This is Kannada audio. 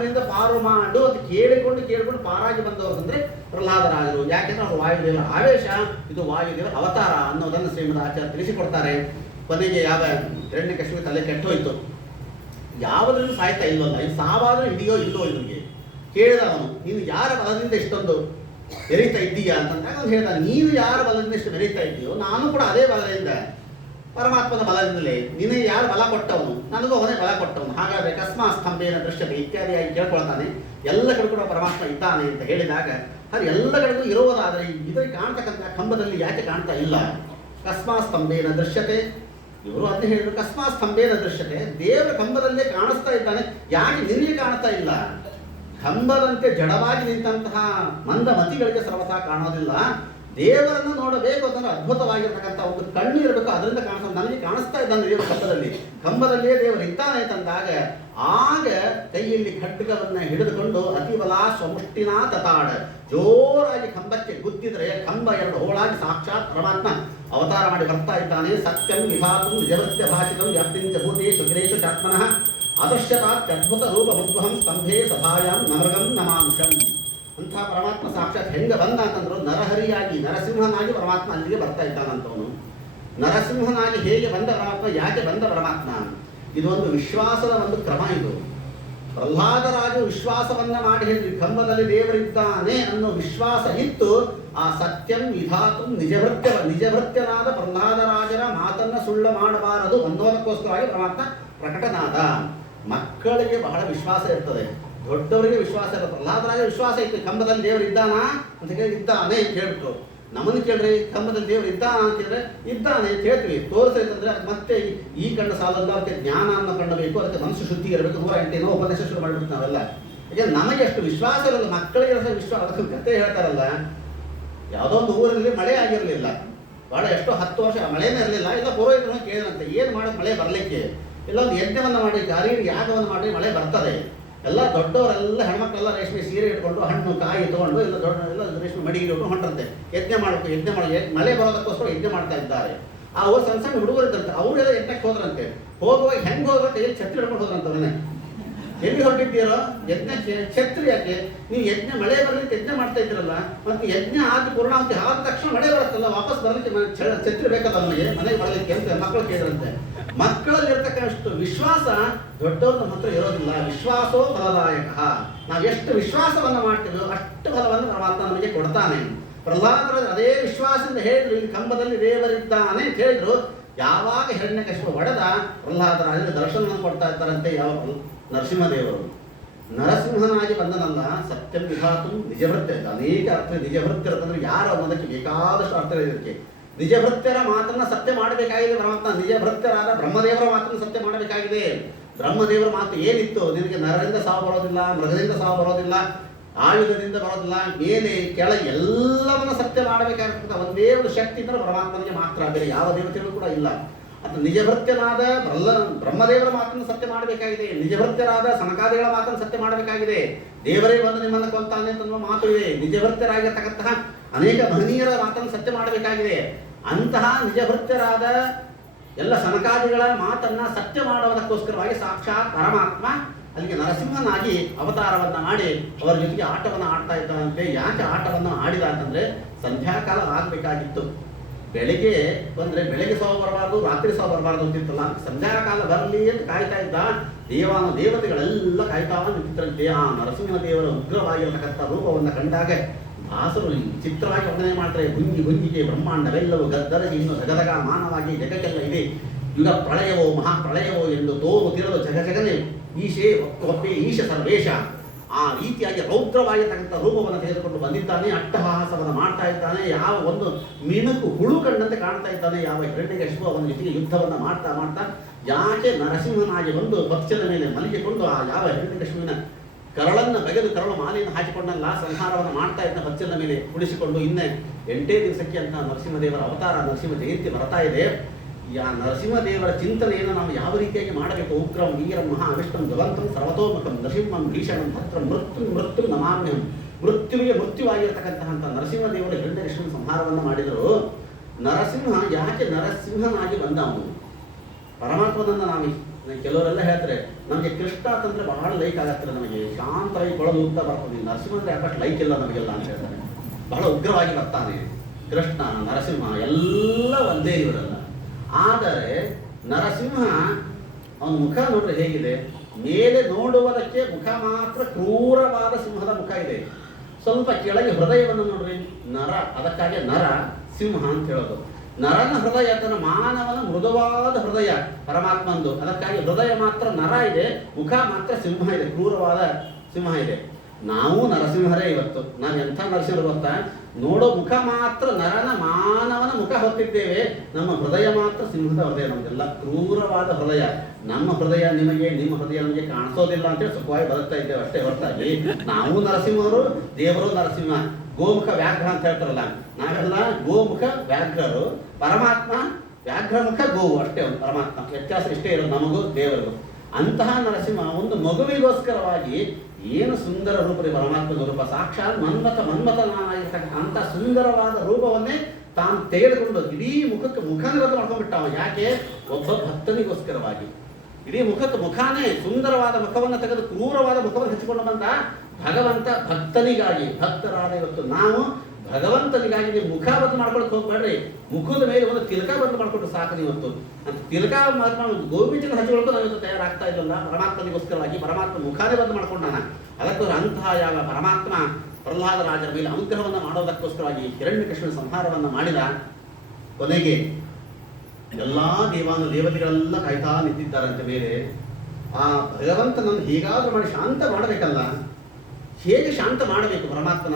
ಸಾವಿನಿಂದ ಪಾರು ಮಾಡು ಅಂತ ಕೇಳಿಕೊಂಡು ಪಾರಾಗಿ ಬಂದವರು ಅಂದರೆ ಪ್ರಹ್ಲಾದರಾಜರು. ಯಾಕೆಂದ್ರೆ ಅವರು ವಾಯುದೇವರ ಆವೇಶ, ಇದು ವಾಯುದೇವರ ಅವತಾರ ಅನ್ನೋದನ್ನು ಶ್ರೀಮದ್ ಆಚಾರ್ಯ ತಿಳಿಸಿಕೊಡ್ತಾರೆ. ಕೊನೆಗೆ ಯಾವ ಹಿರಣ್ಯಕಶಿಪು ತಲೆ ಕೆಟ್ಟೋಯ್ತು, ಯಾವುದನ್ನು ಸಾಯ್ತಾ ಇಲ್ವಲ್ಲ, ಇದು ಸಾವಾದ್ರೂ ಹಿಡಿಯೋ ಇಲ್ಲೋ ಇವನಿಗೆ ಕೇಳಿದ ಅವನು, ನೀನು ಯಾರ ಬಲದಿಂದ ಇಷ್ಟೊಂದು ಬೆರೀತಾ ಇದ್ದೀಯಾ ಅಂತಂದಾಗ ಅವನು ಹೇಳ್ದ, ನೀನು ಯಾರ ಬಲದಿಂದ ಇಷ್ಟು ಬೆರೀತಾ ಇದ್ದೀಯೋ ನಾನು ಕೂಡ ಅದೇ ಬಲದಿಂದ, ಪರಮಾತ್ಮನ ಬಲದಿಂದಲೇ. ನಿನಗೆ ಯಾರು ಬಲ ಕೊಟ್ಟವನು, ನನಗೂ ಅವನೇ ಬಲ ಕೊಟ್ಟವನು. ಹಾಗಾದ್ರೆ ಕಸ್ಮಾತ್ ಸ್ತಂಭೇನ ದೃಶ್ಯತೆ ಇತ್ಯಾದಿಯಾಗಿ ಕೇಳ್ಕೊಳ್ತಾನೆ. ಎಲ್ಲ ಕಡೆ ಕೂಡ ಪರಮಾತ್ಮ ಇದ್ದಾನೆ ಅಂತ ಹೇಳಿದಾಗ ಅದು ಎಲ್ಲ ಕಡೆಗೂ ಇರುವುದಾದರೆ ಇದರಲ್ಲಿ ಕಾಣ್ತಕ್ಕಂಥ ಕಂಬದಲ್ಲಿ ಯಾಕೆ ಕಾಣ್ತಾ ಇಲ್ಲ? ಕಸ್ಮಾತ್ ಸ್ತಂಭೇನ ದೃಶ್ಯತೆ, ಇವರು ಅಂತ ಹೇಳಿದ್ರು ಕಸ್ಮಾತ್ ಸ್ತಂಭೇನ ದೃಶ್ಯತೆ, ದೇವರ ಕಂಬದಲ್ಲೇ ಕಾಣಿಸ್ತಾ ಇದ್ದಾನೆ, ಯಾಕೆ ನಿನಗೆ ಕಾಣ್ತಾ ಇಲ್ಲ? ಕಂಬದಂತೆ ಜಡವಾಗಿ ನಿಂತಹ ಮಂದಮತಿಗಳಿಗೆ ಸರ್ವಥಾ ಕಾಣೋದಿಲ್ಲ. ದೇವರನ್ನು ನೋಡಬೇಕು ಅಂತಂದ್ರೆ ಅದ್ಭುತವಾಗಿರ್ತಕ್ಕಂಥ ಒಂದು ಕಣ್ಣು ಇರಬೇಕು, ಅದರಿಂದ ಕಾಣಿಸ್ತಾ, ನನಗೆ ಕಾಣಿಸ್ತಾ ಇದ್ದಾನೆ ದೇವರ ಕಂಬದಲ್ಲಿಯೇ ದೇವರು ಇದ್ದಾನೆ ಅಂತಂದಾಗ ಆಗ ಕೈಯಲ್ಲಿ ಖಡ್ಗವನ್ನು ಹಿಡಿದುಕೊಂಡು ಅತಿಬಲ ಸ್ವಮುಷ್ಟಿನಾ ತತಾಡ ಜೋರಾಗಿ ಕಂಬಕ್ಕೆ ಗುದ್ದಿದ್ರೆ ಕಂಬ ಎರಡು ಹೋಳಾಗಿ ಸಾಕ್ಷಾತ್ ಪರಮಾತ್ಮ ಅವತಾರ ಮಾಡಿ ಬರ್ತಾ ಇದ್ದಾನೆ. ಸತ್ಯಂ ವಿಭಾತು ನಿಜವೃತ್ಯ ಭಾಷಿತಂ ವ್ಯಾಪ್ತಿಂಚ ಭೂತೇಶು ಗಿರೇಶು ಚಾತ್ಮನಃ ಅದೃಶ್ಯತಾತ್ ಅದ್ಭುತ ರೂಪ ಮುದ್ವಹಂ ಸ್ತಂಭೆ ಸಭಾಯಾಂ ನಮೃಗಂ ನಮಾಂಶಂ. ಅಂಥ ಪರಮಾತ್ಮ ಸಾಕ್ಷಾತ್ ಹೆಂಗ ಬಂದ ಅಂತಂದ್ರು ನರಹರಿಯಾಗಿ ನರಸಿಂಹನಾಗಿ ಪರಮಾತ್ಮ ಅಲ್ಲಿಗೆ ಬರ್ತಾ ಇದ್ದಾನಂತವನು. ನರಸಿಂಹನಾಗಿ ಹೇಗೆ ಬಂದ ಪರಮಾತ್ಮ, ಯಾಕೆ ಬಂದ ಪರಮಾತ್ಮ? ಇದು ಒಂದು ವಿಶ್ವಾಸದ ಒಂದು ಕ್ರಮ. ಇದು ಪ್ರಹ್ಲಾದರಾಜು ವಿಶ್ವಾಸವನ್ನ ಮಾಡಿ ಹೇಳಿದ್ವಿ, ಕಂಬದಲ್ಲಿ ದೇವರಿದ್ದಾನೆ ಅನ್ನೋ ವಿಶ್ವಾಸ ಇತ್ತು. ಆ ಸತ್ಯಂ ವಿಧಾತು ನಿಜಭೃತ್ಯನಾದ ಪ್ರಹ್ಲಾದರಾಜರ ಮಾತನ್ನ ಸುಳ್ಳು ಮಾಡಬಾರದು ಅನ್ನೋದಕ್ಕೋಸ್ಕರವಾಗಿ ಪರಮಾತ್ಮ ಪ್ರಕಟನಾದ. ಮಕ್ಕಳಿಗೆ ಬಹಳ ವಿಶ್ವಾಸ ಇರ್ತದೆ, ದೊಡ್ಡವರಿಗೆ ವಿಶ್ವಾಸ ಇರುತ್ತೆ. ಪ್ರಹ್ಲಾದರಾಜ ವಿಶ್ವಾಸ ಇತ್ತು, ಕಂಬದಲ್ಲಿ ದೇವರು ಇದ್ದಾನ ಅಂತ ಕೇಳಿ ಇದ್ದಾನೆ ಅಂತ ಹೇಳ್ಬಿಟ್ರು. ನಮ್ಮನ್ನು ಕೇಳ್ರಿ, ಕಂಬದಲ್ಲಿ ದೇವರು ಇದ್ದಾನ ಅಂತ ಹೇಳಿದ್ರೆ ಇದ್ದಾನೆ ಅಂತ ಹೇಳ್ತೀವಿ, ತೋರಿಸೈತಂದ್ರೆ ಅದು ಮತ್ತೆ ಈ ಕಣ್ಣು ಸಾಲಲ್ಲ, ಅದಕ್ಕೆ ಜ್ಞಾನ ಅನ್ನೋ ಕಣ್ಣು ಬೇಕು, ಅದಕ್ಕೆ ಮನಸ್ಸು ಶುದ್ಧಿ ಇರಬೇಕು. 108 ಉಪದೇಶ ಶುರು ಮಾಡಿಬಿಟ್ಟು ನಾವೆಲ್ಲ ಈಗ ನಮಗೆ ಅಷ್ಟು ವಿಶ್ವಾಸ ಇರಲ್ಲ, ಮಕ್ಕಳಿಗೆ ವಿಶ್ವಾಸ. ಅದಕ್ಕೆ ಕತೆ ಹೇಳ್ತಾರಲ್ಲ, ಯಾವುದೋ ಒಂದು ಊರಲ್ಲಿ ಮಳೆ ಆಗಿರಲಿಲ್ಲ, ಬಹಳ ಎಷ್ಟೋ 10 ವರ್ಷ ಮಳೆನೇ ಇರಲಿಲ್ಲ. ಇಲ್ಲ ಪುರೋಹಿತರನ್ನು ಕೇಳಿದಂತೆ ಏನು ಮಾಡೋದು ಮಳೆ ಬರಲಿಕ್ಕೆ, ಇಲ್ಲ ಒಂದು ಯಜ್ಞವನ್ನು ಮಾಡಿ ಗಾರಿಗೆ ಯಾಗವನ್ನು ಮಾಡಿ ಮಳೆ ಬರ್ತದೆ. ಎಲ್ಲ ದೊಡ್ಡವರೆಲ್ಲ ಹೆಣ್ಮಕ್ಳೆಲ್ಲ ರೇಷ್ಮೆ ಸೀರೆ ಇಟ್ಕೊಂಡು ಹಣ್ಣು ಕಾಯಿ ತೊಗೊಂಡು ಎಲ್ಲ ರೇಷ್ಮೆ ಮಡಿಗೆ ಇಟ್ಕೊಂಡು ಹೊಂಟಂತೆ ಯಜ್ಞ ಮಾಡಬೇಕು, ಮಳೆ ಬರೋದಕ್ಕೋಸ್ಕರ ಯಜ್ಞ ಮಾಡ್ತಾ ಇದ್ದಾರೆ. ಆ ಊರು ಸಣ್ಣ ಸಣ್ಣ ಹುಡುಗರು ಇದ್ದಂತೆ, ಅವರೆಲ್ಲ ಯಜ್ಞಕ್ಕೆ ಹೋದ್ರಂತೆ. ಹೋಗುವಾಗ ಹೆಂಗೆ ಹೋದ್ರೆ ಕೈಯಲ್ಲಿ ಛತ್ರಿ ಹಿಡ್ಕೊಂಡು ಹೋದ್ರಂತವ್ರನ್ನೇ. ಎಲ್ಲಿ ಹೊರಟಿದ್ದೀರೋ ಯಜ್ಞ ಛತ್ರಿ ಯಾಕೆ? ನೀವು ಯಜ್ಞ ಮಳೆ ಬರಲಿಕ್ಕೆ ಯಜ್ಞ ಮಾಡ್ತಾ ಇದ್ದೀರಲ್ಲ, ಮತ್ತೆ ಯಜ್ಞ ಆಗಿ ಪೂರ್ಣಾವತಿ ಆದ ತಕ್ಷಣ ಮಳೆ ಬರುತ್ತಲ್ಲ, ವಾಪಸ್ ಬರಲಿಕ್ಕೆ ಛತ್ರಿ ಬೇಕಲ್ಲ ನಮಗೆ ಮನೆಗೆ ಬರಲಿಕ್ಕೆ ಅಂತ ಮಕ್ಕಳು ಕೇಳಿದ್ರಂತೆ. ಮಕ್ಕಳಲ್ಲಿ ಇರ್ತಕ್ಕಷ್ಟು ವಿಶ್ವಾಸ ದೊಡ್ಡವ್ರ ನಮ್ಮ ಹತ್ರ ಇರೋದಿಲ್ಲ. ವಿಶ್ವಾಸೋ ಫಲದಾಯಕ. ನಾವು ಎಷ್ಟು ವಿಶ್ವಾಸವನ್ನು ಮಾಡ್ತೀವೋ ಅಷ್ಟು ಫಲವನ್ನು ಪರಮಾತ್ಮ ನಮಗೆ ಕೊಡ್ತಾನೆ. ಪ್ರಹ್ಲಾದರ ಅದೇ ವಿಶ್ವಾಸದಿಂದ ಹೇಳಿದ್ರು, ಇಲ್ಲಿ ಕಂಬದಲ್ಲಿ ದೇವರಿದ್ದಾನೆ ಅಂತ ಹೇಳಿದ್ರು. ಯಾವಾಗ ಹಿರಣ್ಯಕಶಿಪು ಒಡೆದ ಪ್ರಹ್ಲಾದರಾಜರು ದರ್ಶನವನ್ನು ಕೊಡ್ತಾ ಇದ್ದಾರಂತೆ ಯಾವ ನರಸಿಂಹದೇವರು. ನರಸಿಂಹನಾಗಿ ಬಂದನಲ್ಲ, ಸತ್ಯಂ ವಿಧಾತು ನಿಜಭೃತ್ಯ, ಅನೇಕ ಅರ್ಥ ನಿಜಭೃತ್ಯ ಅಂತಂದ್ರೆ ಯಾರು ಅನ್ನೋದಕ್ಕೆ ಬೇಕಾದಷ್ಟು ಅರ್ಥ ಇದಕ್ಕೆ. ನಿಜಭೃತ್ಯರ ಮಾತನ್ನ ಸತ್ಯ ಮಾಡಬೇಕಾಗಿದೆ ಪರಮಾತ್ಮ. ನಿಜಭೃತ್ಯರಾದ ಬ್ರಹ್ಮದೇವರ ಮಾತನ್ನು ಸತ್ಯ ಮಾಡಬೇಕಾಗಿದೆ. ಬ್ರಹ್ಮದೇವರ ಮಾತು ಏನಿತ್ತು, ನಿನಗೆ ನರರಿಂದ ಸಾವು ಬರೋದಿಲ್ಲ, ಮೃಗದಿಂದ ಸಾವು ಬರೋದಿಲ್ಲ, ಆಯುಧದಿಂದ ಬರೋದಿಲ್ಲ, ಮೇಲೆ ಕೆಳ ಎಲ್ಲವನ್ನ ಸತ್ಯ ಮಾಡಬೇಕಾಗಿರ್ತಕ್ಕಂಥ ಒಂದೇ ಒಂದು ಶಕ್ತಿ ಇದ್ದರೆ ಪರಮಾತ್ಮನಿಗೆ ಮಾತ್ರ, ಬೇರೆ ಯಾವ ದೇವತೆಗಳು ಕೂಡ ಇಲ್ಲ. ಅಥವಾ ನಿಜಭೃತ್ಯನಾದ ಬ್ರಹ್ಮದೇವರ ಮಾತನ್ನು ಸತ್ಯ ಮಾಡಬೇಕಾಗಿದೆ. ನಿಜಭೃತ್ಯರಾದ ಸನಕಾದಿಗಳ ಮಾತನ್ನು ಸತ್ಯ ಮಾಡಬೇಕಾಗಿದೆ. ದೇವರೇ ಬಂದು ನಿಮ್ಮನ್ನು ಕೊಂತಾನೆ ಅಂತನ್ನುವ ಮಾತು ಇದೆ. ನಿಜಭೃತ್ಯರಾಗಿರ್ತಕ್ಕಂತಹ ಅನೇಕ ಮಹನೀಯರ ಮಾತನ್ನು ಸತ್ಯ ಮಾಡಬೇಕಾಗಿದೆ. ಅಂತಹ ನಿಜಭೃತ್ಯರಾದ ಎಲ್ಲ ಸನಕಾದಿಗಳ ಮಾತನ್ನ ಸತ್ಯ ಮಾಡುವುದಕ್ಕೋಸ್ಕರವಾಗಿ ಸಾಕ್ಷಾತ್ ಪರಮಾತ್ಮ ಅಲ್ಲಿಗೆ ನರಸಿಂಹನಾಗಿ ಅವತಾರವನ್ನ ಮಾಡಿ ಅವರ ಜೊತೆಗೆ ಆಟವನ್ನು ಆಡ್ತಾ ಇದ್ದಾನಂತೆ. ಯಾಕೆ ಆಟವನ್ನು ಆಡಿದ ಅಂತಂದ್ರೆ ಸಂಧ್ಯಾಕಾಲ ಆಗಬೇಕಾಗಿತ್ತು. ಬೆಳಿಗ್ಗೆ ಬಂದ್ರೆ ಬೆಳಗ್ಗೆ ಸಾವು ಬರಬಾರ್ದು, ರಾತ್ರಿ ಸಾವು ಬರಬಾರ್ದು ಅಂತಿತ್ತಲ್ಲ, ಸಂಧ್ಯಾಕಾಲ ಬರಲಿ ಅಂತ ಕಾಯ್ತಾ ಇದ್ದ. ದೇವತೆಗಳೆಲ್ಲ ಕಾಯ್ತಾವ ನಿಂತಿದ್ರಂತೆ. ಆ ನರಸಿಂಹ ದೇವರ ಉಗ್ರವಾಗಿರತಕ್ಕಂಥ ರೂಪವನ್ನು ಕಂಡಾಗ ದಾಸರು ಚಿತ್ರವಾಗಿ ವರ್ಣನೆ ಮಾಡ್ತಾರೆ. ಗುಂಗಿಗೆ ಬ್ರಹ್ಮಾಂಡವೆಲ್ಲವೂ ಗದ್ದರಗಿ ಇನ್ನು ಜಗದಗ ಮಾನವಾಗಿ ಜಗಕ್ಕೆಲ್ಲ ಇದೆ. ಯುಗ ಪ್ರಳಯವೋ ಮಹಾಪ್ರಳಯವೋ ಎಂದು ತೋರುತ್ತಿರಲು ಜಗಜಗನೆ ಈಶೆ ಒಪ್ಪೆ ಈಶ ಸರ್ವೇಶ. ಆ ರೀತಿಯಾಗಿ ರೌದ್ರವಾಗಿರ್ತಕ್ಕಂಥ ರೂಪವನ್ನು ತೆಗೆದುಕೊಂಡು ಬಂದಿದ್ದಾನೆ. ಅಟ್ಟಹಾಸವನ್ನು ಮಾಡ್ತಾ ಇದ್ದಾನೆ. ಯಾವ ಒಂದು ಮಿಣುಕು ಹುಳು ಕಂಡಂತೆ ಕಾಣ್ತಾ ಇದ್ದಾನೆ. ಯಾವ ಹಿರಣ್ಯಕಶಿಪು ಅವನ ಜೊತೆಗೆ ಯುದ್ಧವನ್ನು ಮಾಡ್ತಾ ಮಾಡ್ತಾ ಯಾಕೆ ನರಸಿಂಹನಾಗಿ ಬಂದು ಭಕ್ಷ್ಯದ ಮೇಲೆ ಮಲಗಿಕೊಂಡು ಆ ಯಾವ ಹಿರಣ್ಯಕಶಿಪುವಿನ ಕರಳನ್ನು ಬಗೆದು ಕರಳು ಮಾಲೆಯನ್ನು ಹಾಕಿಕೊಂಡಲ್ಲ ಸಂಹಾರವನ್ನು ಮಾಡ್ತಾ ಇದ್ದ ಭಕ್ಷ್ಯದ ಮೇಲೆ ಕುಳಿಸಿಕೊಂಡು ಇನ್ನೇ 8 ದಿವಸಕ್ಕೆ ಅಂತ ನರಸಿಂಹದೇವರ ಅವತಾರ ನರಸಿಂಹ ಜಯಂತಿ ಬರ್ತಾ ಇದೆ. ಆ ನರಸಿಂಹದೇವರ ಚಿಂತನೆಯನ್ನು ನಾವು ಯಾವ ರೀತಿಯಾಗಿ ಮಾಡಬೇಕು? ಉಗ್ರಂ ವೀರಂ ಮಹಾ ಅವಿಷ್ಟಂ ಜ್ವಲಂತಂ ಸರ್ವತೋಮುಖಂ ನರಸಿಂಹಂ ಭೀಷಣಂ ಭದ್ರಂ ಮೃತ್ಯು ನಮಾಮ್ಯಹಂ. ಮೃತ್ಯುವಿಗೆ ಮೃತ್ಯುವಾಗಿರತಕ್ಕಂತಹ ನರಸಿಂಹದೇವರ ಹಿರಣ್ಯಕಶಿಪುವಿನ ಸಂಹಾರವನ್ನು ಮಾಡಿದರು. ನರಸಿಂಹ ಯಾಕೆ ನರಸಿಂಹನಾಗಿ ಬಂದ? ಅವನು ಪರಮಾತ್ಮನನ್ನು ನಾವು ಕೆಲವರೆಲ್ಲ ಹೇಳ್ತಾರೆ ನಮಗೆ ಕೃಷ್ಣ ಅಂತಂದ್ರೆ ಬಹಳ ಲೈಕ್ ಆಗತ್ತೆ, ನಮಗೆ ಶಾಂತವಾಗಿ ಕೊಳಲು ಹೋಗ್ತಾ ಬರ್ತದೆ. ನರಸಿಂಹ ಅಂದ್ರೆ ಯಾಕಷ್ಟು ಲೈಕ್ ಇಲ್ಲ ನಮಗೆಲ್ಲ ಅಂತ ಹೇಳ್ತಾರೆ. ಬಹಳ ಉಗ್ರವಾಗಿ ಬರ್ತಾನೆ ಕೃಷ್ಣ, ನರಸಿಂಹ ಎಲ್ಲ ಒಂದೇ ಇವರಲ್ಲ. ಆದರೆ ನರಸಿಂಹ ಅವನ ಮುಖ ನೋಡ್ರೆ ಹೇಗಿದೆ, ಮೇಲೆ ನೋಡುವುದಕ್ಕೆ ಮುಖ ಮಾತ್ರ ಕ್ರೂರವಾದ ಸಿಂಹದ ಮುಖ ಇದೆ. ಸ್ವಲ್ಪ ಕೆಳಗೆ ಹೃದಯವನ್ನು ನೋಡ್ರಿ, ನರ, ಅದಕ್ಕಾಗಿ ನರ ಸಿಂಹ ಅಂತ ಹೇಳೋದು. ನರನ ಹೃದಯ ತನ್ನ ಮಾನವನ ಮೃದುವಾದ ಹೃದಯ ಪರಮಾತ್ಮಂದು, ಅದಕ್ಕಾಗಿ ಹೃದಯ ಮಾತ್ರ ನರ ಇದೆ, ಮುಖ ಮಾತ್ರ ಸಿಂಹ ಇದೆ, ಕ್ರೂರವಾದ ಸಿಂಹ ಇದೆ. ನಾವು ನರಸಿಂಹರೇ ಇವತ್ತು. ನಾವು ಎಂಥ ನರಸಿಂಹರು ಗೊತ್ತಾ, ನೋಡೋ ಮುಖ ಮಾತ್ರ ನರನ ಮಾನವನ ಮುಖ ಹೊತ್ತಿದ್ದೇವೆ, ನಮ್ಮ ಹೃದಯ ಮಾತ್ರ ಸಿಂಹದ ಹೃದಯ. ನಮಗೆಲ್ಲ ಕ್ರೂರವಾದ ಹೃದಯ. ನಮ್ಮ ಹೃದಯ ನಿಮಗೆ, ನಿಮ್ಮ ಹೃದಯ ನಮಗೆ ಕಾಣಿಸೋದಿಲ್ಲ ಅಂತೇಳಿ ಸುಖವಾಗಿ ಬದುಕ್ತಾ ಇದ್ದೇವೆ ಅಷ್ಟೇ ಹೊರತಾಗಿ ನಾವು ನರಸಿಂಹರು, ದೇವರು ನರಸಿಂಹ. ಗೋಮುಖ ವ್ಯಾಘ್ರ ಅಂತ ಹೇಳ್ತಾರಲ್ಲ, ನಾವೆಲ್ಲ ಗೋಮುಖ ವ್ಯಾಘ್ರರು, ಪರಮಾತ್ಮ ವ್ಯಾಘ್ರಮುಖ ಗೋವು ಅಷ್ಟೇ. ಒಂದು ಪರಮಾತ್ಮ ವ್ಯತ್ಯಾಸ ಇಷ್ಟೇ ಇರೋದು ನಮಗೂ ದೇವರಿಗೂ. ಅಂತಹ ನರಸಿಂಹ ಒಂದು ಮಗುವಿಗೋಸ್ಕರವಾಗಿ ಏನು ಸುಂದರ ರೂಪ ರೀ ಪರಮಾತ್ಮನ ರೂಪ. ಸಾಕ್ಷಾತ್ ಮನ್ಮಥನಾಗಿರ್ತಕ್ಕ ಅಂತ ಸುಂದರವಾದ ರೂಪವನ್ನೇ ತಾನು ತೆಗೆದುಕೊಂಡು ಇಡೀ ಮುಖಕ್ಕೆ ಮುಖನಿರೋಧ ಮಾಡ್ಕೊಂಡ್ಬಿಟ್ಟ. ಯಾಕೆ? ಒಬ್ಬ ಭಕ್ತನಿಗೋಸ್ಕರವಾಗಿ ಇಡೀ ಮುಖಕ್ಕೆ ಮುಖಾನೇ ಸುಂದರವಾದ ಮುಖವನ್ನು ತೆಗೆದು ಕ್ರೂರವಾದ ಮುಖವನ್ನು ಹಚ್ಚಿಕೊಂಡು ಬಂದ ಭಗವಂತ ಭಕ್ತನಿಗಾಗಿ. ಭಕ್ತರಾದ ಇವತ್ತು ನಾವು ಭಗವಂತನಿಗಾಗಿ ನೀವು ಮುಖ ಬದಲು ಮಾಡ್ಕೊಳಕ್ಕೆ ಹೋಗ್ಬೇಡ್ರಿ, ಮುಖದ ಮೇಲೆ ಒಂದು ತಿಲಕ ಬದಲು ಮಾಡ್ಕೊಂಡು ಸಾಕು ನೀವತ್ತು ಅಂತ. ತಿಲಕ ಗೋಪಿಚನ ಹಚ್ಚಿಕೊಳ್ಕೊಂಡು ನಾವು ಇವತ್ತು ತಯಾರಾಗ್ತಾ ಇದ್ದಲ್ಲ ಪರಮಾತ್ಮನಿಗೋಸ್ಕರವಾಗಿ. ಪರಮಾತ್ಮ ಮುಖಾನೇ ಬದಲು ಮಾಡ್ಕೊಂಡಾನ. ಅದಕ್ಕೂ ಅಂತಹ ಯಾವ ಪರಮಾತ್ಮ ಪ್ರಹ್ಲಾದ ರಾಜರ ಮೇಲೆ ಅನುಗ್ರಹವನ್ನು ಮಾಡೋದಕ್ಕೋಸ್ಕರವಾಗಿ ಹಿರಣ್ಯಕೃಷ್ಣನ ಸಂಹಾರವನ್ನು ಮಾಡಿದ. ಕೊನೆಗೆ ಎಲ್ಲಾ ದೇವತೆಗಳೆಲ್ಲ ಕಾಯ್ತಾ ನಿಂತಿದ್ದಾರಂತೆ ಮೇಲೆ. ಆ ಭಗವಂತನನ್ನು ಹೇಗಾದ್ರೂ ಮಾಡಿ ಶಾಂತ ಮಾಡಬೇಕಲ್ಲ, ಹೇಗೆ ಶಾಂತ ಮಾಡಬೇಕು ಪರಮಾತ್ಮನ